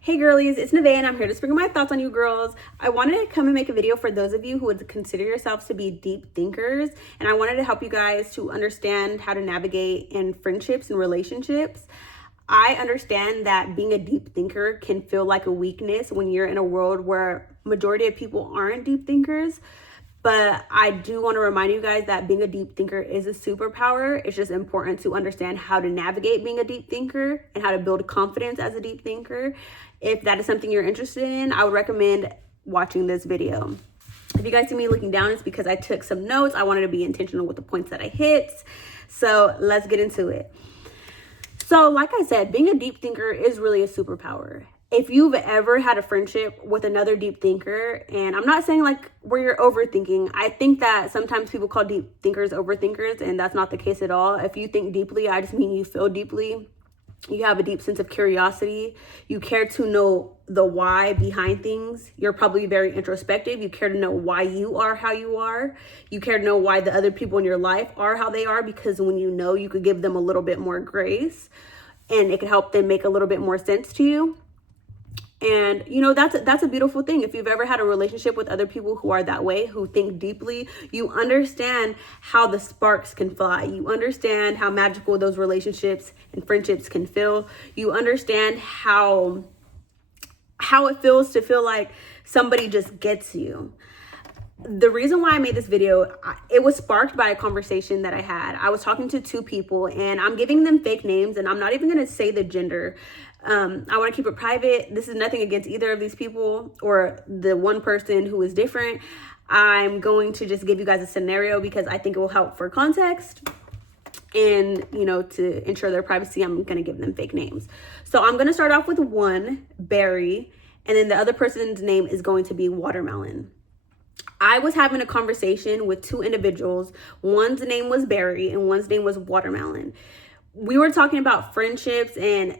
Hey girlies, it's Nevaeh and I'm here to sprinkle my thoughts on you girls. I wanted to come and make a video for those of you who would consider yourselves to be deep thinkers, and I wanted to help you guys to understand how to navigate in friendships and relationships. I understand that being a deep thinker can feel like a weakness when you're in a world where majority of people aren't deep thinkers. But I do want to remind you guys that being a deep thinker is a superpower. It's just important to understand how to navigate being a deep thinker and how to build confidence as a deep thinker. If that is something you're interested in, I would recommend watching this video. If you guys see me looking down, it's because I took some notes. I wanted to be intentional with the points that I hit. So let's get into it. So like I said, being a deep thinker is really a superpower. If you've ever had a friendship with another deep thinker, and I'm not saying like where you're overthinking, I think that sometimes people call deep thinkers overthinkers, and that's not the case at all. If you think deeply, I just mean you feel deeply. You have a deep sense of curiosity. You care to know the why behind things. You're probably very introspective. You care to know why you are how you are. You care to know why the other people in your life are how they are, because when you know, you could give them a little bit more grace and it could help them make a little bit more sense to you. And you know, that's a beautiful thing. If you've ever had a relationship with other people who are that way, who think deeply, you understand how the sparks can fly. You understand how magical those relationships and friendships can feel. You understand how it feels to feel like somebody just gets you. The reason why I made this video, it was sparked by a conversation that I had. I was talking to two people, and I'm giving them fake names, and I'm not even going to say the gender. I want to keep it private. This is nothing against either of these people or the one person who is different. I'm going to just give you guys a scenario because I think it will help for context. And, you know, to ensure their privacy, I'm going to give them fake names. So I'm going to start off with one, Barry, and then the other person's name is going to be Watermelon. I was having a conversation with two individuals. One's name was Barry and one's name was Watermelon. We were talking about friendships, and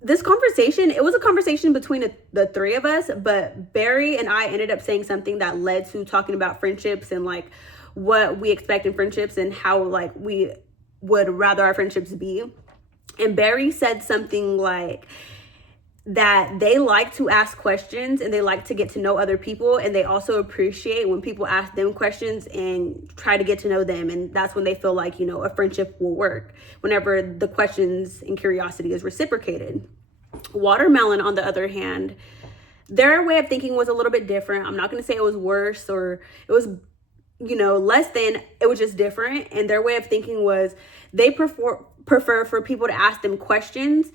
this conversation, it was a conversation between the three of us, but Barry and I ended up saying something that led to talking about friendships and like what we expect in friendships and how like we would rather our friendships be. And Barry said something like that they like to ask questions and they like to get to know other people, and they also appreciate when people ask them questions and try to get to know them, and that's when they feel like, you know, a friendship will work, whenever the questions and curiosity is reciprocated. Watermelon, on the other hand, their way of thinking was a little bit different. I'm not going to say it was worse or it was, you know, less than. It was just different, and their way of thinking was they prefer for people to ask them questions,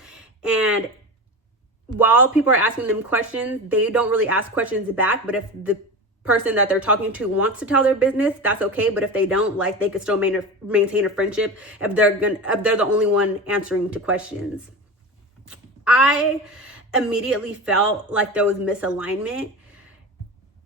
and while people are asking them questions, they don't really ask questions back. But if the person that they're talking to wants to tell their business, that's okay. But if they don't, like, they could still maintain a friendship if they're the only one answering to questions. I immediately felt like there was misalignment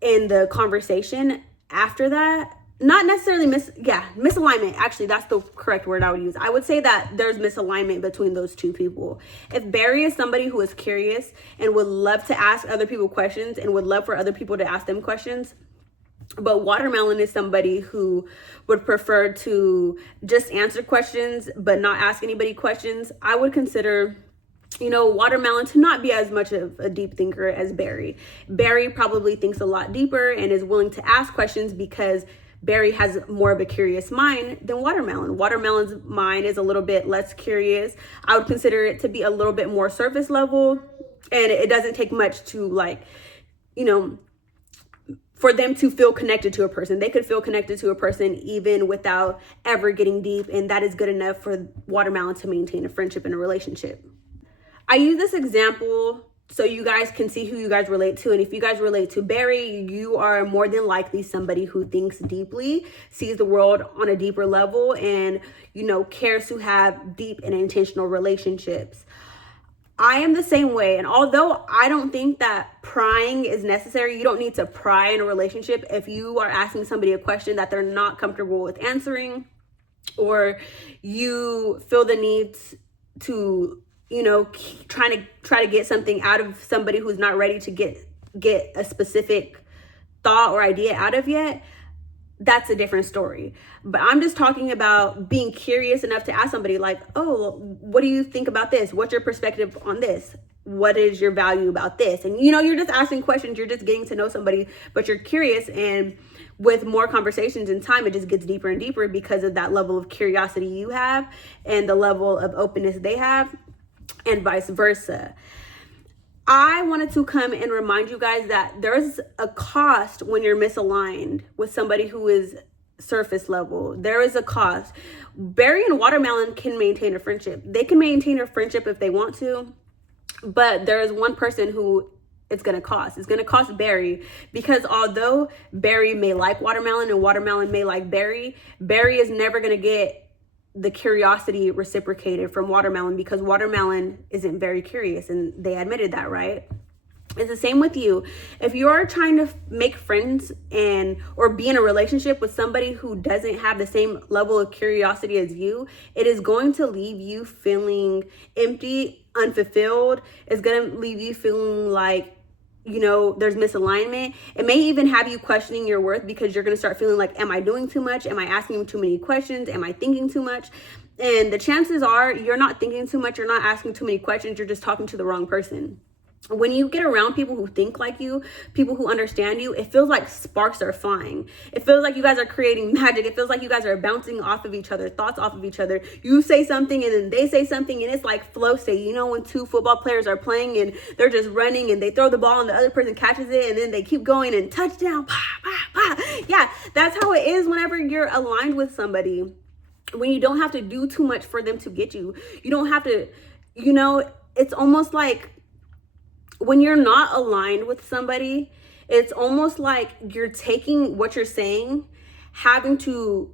in the conversation after that. Not necessarily misalignment. Actually, that's the correct word I would use. I would say that there's misalignment between those two people. If Barry is somebody who is curious and would love to ask other people questions and would love for other people to ask them questions, but Watermelon is somebody who would prefer to just answer questions but not ask anybody questions, I would consider, you know, Watermelon to not be as much of a deep thinker as Barry. Barry probably thinks a lot deeper and is willing to ask questions because Barry has more of a curious mind than Watermelon. Watermelon's mind is a little bit less curious. I would consider it to be a little bit more surface level, and it doesn't take much to, like, you know, for them to feel connected to a person. They could feel connected to a person even without ever getting deep, and that is good enough for Watermelon to maintain a friendship and a relationship. I use this example so you guys can see who you guys relate to. And if you guys relate to Barry, you are more than likely somebody who thinks deeply, sees the world on a deeper level, and, you know, cares to have deep and intentional relationships. I am the same way. And although I don't think that prying is necessary, you don't need to pry in a relationship. If you are asking somebody a question that they're not comfortable with answering, or you feel the need to, you know, try to get something out of somebody who's not ready to get a specific thought or idea out of yet, that's a different story. But I'm just talking about being curious enough to ask somebody like, oh, what do you think about this? What's your perspective on this? what is your value about this? And, you know, you're just asking questions. You're just getting to know somebody, but you're curious. And with more conversations in time, it just gets deeper and deeper because of that level of curiosity you have and the level of openness they have, and vice versa. I wanted to come and remind you guys that there's a cost when you're misaligned with somebody who is surface level. There is a cost. Berry and Watermelon can maintain a friendship. They can maintain a friendship if they want to, but there is one person who it's going to cost. It's going to cost Berry, because although Berry may like Watermelon and Watermelon may like Berry, Berry is never going to get the curiosity reciprocated from Watermelon, because Watermelon isn't very curious, and they admitted that, right? It's the same with you. If you're trying to make friends or be in a relationship with somebody who doesn't have the same level of curiosity as you, it is going to leave you feeling empty, unfulfilled. It's going to leave you feeling like, you know, there's misalignment. It may even have you questioning your worth, because you're going to start feeling like, am I doing too much? Am I asking too many questions? Am I thinking too much? And the chances are you're not thinking too much. You're not asking too many questions. You're just talking to the wrong person. When you get around people who think like you, people who understand you, it feels like sparks are flying. It feels like you guys are creating magic. It feels like you guys are bouncing off of each other, thoughts off of each other. You say something and then they say something, and it's like flow state. You know, when two football players are playing and they're just running and they throw the ball and the other person catches it and then they keep going and touchdown. Bah, bah, bah. Yeah, that's how it is whenever you're aligned with somebody. When you don't have to do too much for them to get you. You don't have to, you know, it's almost like, when you're not aligned with somebody, it's almost like you're taking what you're saying, having to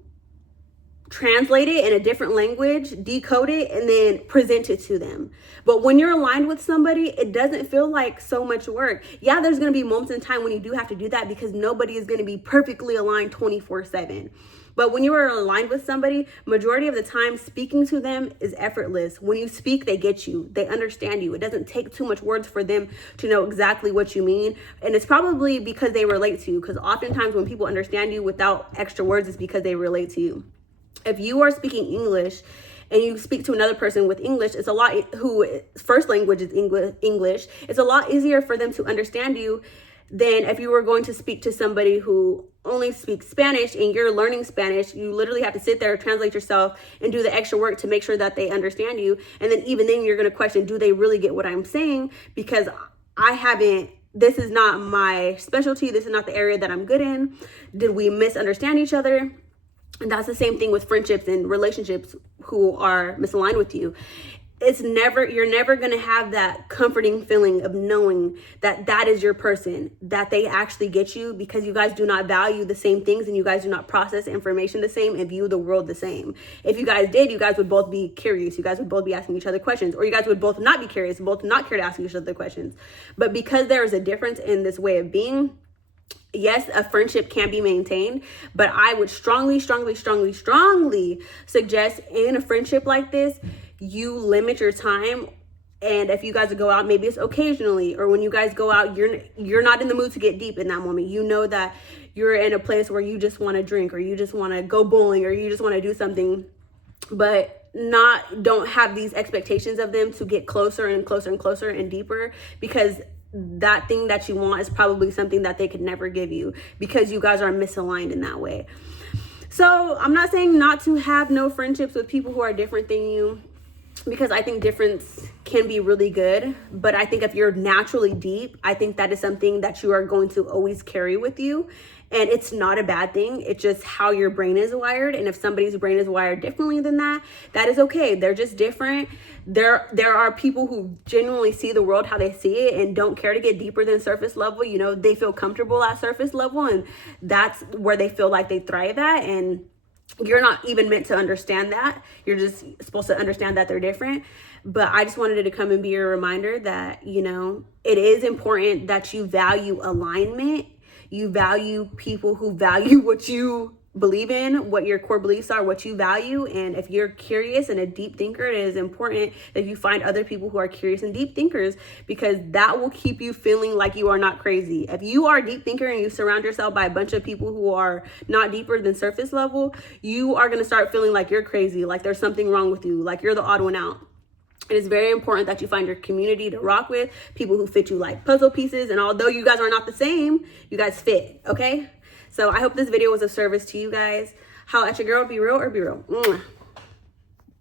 translate it in a different language, decode it, and then present it to them. But when you're aligned with somebody, it doesn't feel like so much work. Yeah, there's going to be moments in time when you do have to do that, because nobody is going to be perfectly aligned 24/7. But when you are aligned with somebody, majority of the time, speaking to them is effortless. When you speak, they get you. They understand you. It doesn't take too much words for them to know exactly what you mean. And it's probably because they relate to you, because oftentimes when people understand you without extra words, it's because they relate to you. If you are speaking English and you speak to another person with English, it's a lot who first language is English. It's a lot easier for them to understand you than if you were going to speak to somebody who only speaks Spanish and you're learning Spanish. You literally have to sit there, translate yourself, and do the extra work to make sure that they understand you. And then even then you're going to question, do they really get what I'm saying? Because this is not my specialty. This is not the area that I'm good in. Did we misunderstand each other? And that's the same thing with friendships and relationships who are misaligned with you. You're never going to have that comforting feeling of knowing that that is your person, that they actually get you, because you guys do not value the same things and you guys do not process information the same and view the world the same. If you guys did, you guys would both be curious. You guys would both be asking each other questions, or you guys would both not be curious, both not care to ask each other questions. But because there is a difference in this way of being, yes, a friendship can be maintained, but I would strongly suggest in a friendship like this, you limit your time. And if you guys go out, maybe it's occasionally, or when you guys go out, you're not in the mood to get deep in that moment. You know that you're in a place where you just want to drink, or you just want to go bowling, or you just want to do something, but don't have these expectations of them to get closer and closer and closer and deeper, because that thing that you want is probably something that they could never give you, because you guys are misaligned in that way. So I'm not saying not to have no friendships with people who are different than you, because I think difference can be really good. But I think if you're naturally deep, I think that is something that you are going to always carry with you. And it's not a bad thing. It's just how your brain is wired. And if somebody's brain is wired differently than that, that is okay. They're just different. There are people who genuinely see the world how they see it and don't care to get deeper than surface level. You know, they feel comfortable at surface level, and that's where they feel like they thrive at. And you're not even meant to understand that. You're just supposed to understand that they're different. But I just wanted to come and be a reminder that, you know, it is important that you value alignment. You value people who value what you believe in, what your core beliefs are, what you value. And if you're curious and a deep thinker, it is important that you find other people who are curious and deep thinkers, because that will keep you feeling like you are not crazy. If you are a deep thinker and you surround yourself by a bunch of people who are not deeper than surface level, you are going to start feeling like you're crazy, like there's something wrong with you, like you're the odd one out. It is very important that you find your community to rock with, people who fit you like puzzle pieces. And although you guys are not the same, you guys fit, okay? So I hope this video was of service to you guys. Holla at your girl, be real or be real. Mwah.